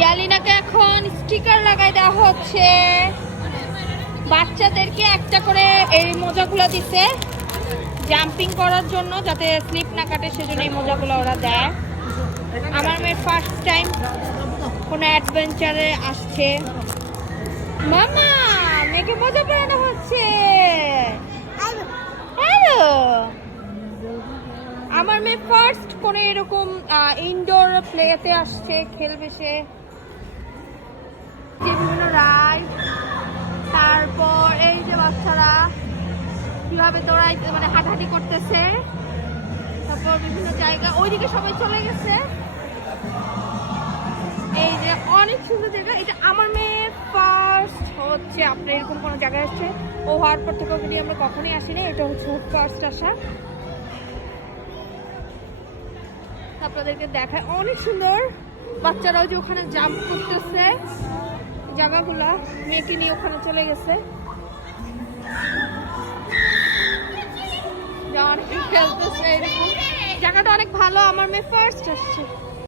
ইয়ালিনাকে এখন স্টিকার লাগাই দেওয়া হচ্ছে। বাচ্চাদেরকে একটা করে এই মোজাগুলো দিছে জাম্পিং করার জন্য, যাতে স্লিপ না কাটে, সেজন্য এই মোজাগুলো ওরা দেয়। আমার মেয়ে ফার্স্ট টাইম কোনো অ্যাডভেঞ্চারে আসছে। মামা মেয়েকে মজা পড়ানো হচ্ছে। হ্যালো, আমার মেয়ে ফার্স্ট কোনো এরকম ইনডোর প্লেতে আসছে, খেলবে সে। যে বিভিন্ন রাইড, তারপর এই যে বাচ্চারা কিভাবে দৌড়াইতে মানে হাঁটাহাঁটি করতেছে, তারপর বিভিন্ন জায়গা, ওইদিকে সবাই চলে গেছে। এই যে অনেক সুন্দর জায়গা। এটা আমার মেয়ে ফার্স্ট হচ্ছে আপনার এরকম কোনো জায়গায় আসছে। ও হওয়ার পর থেকে ওকে আমরা কখনোই আসিনি, এটা হচ্ছে ফার্স্ট আসা। আপনাদেরকে দেখায় অনেক সুন্দর। বাচ্চারাও যে ওখানে জাম্প করতেছে জায়গাগুলা, মেয়েকে নিয়ে ওখানে চলে গেছে। খেলতেছে, জায়গাটা অনেক ভালো। আমার মেয়ে ফার্স্ট আসছে।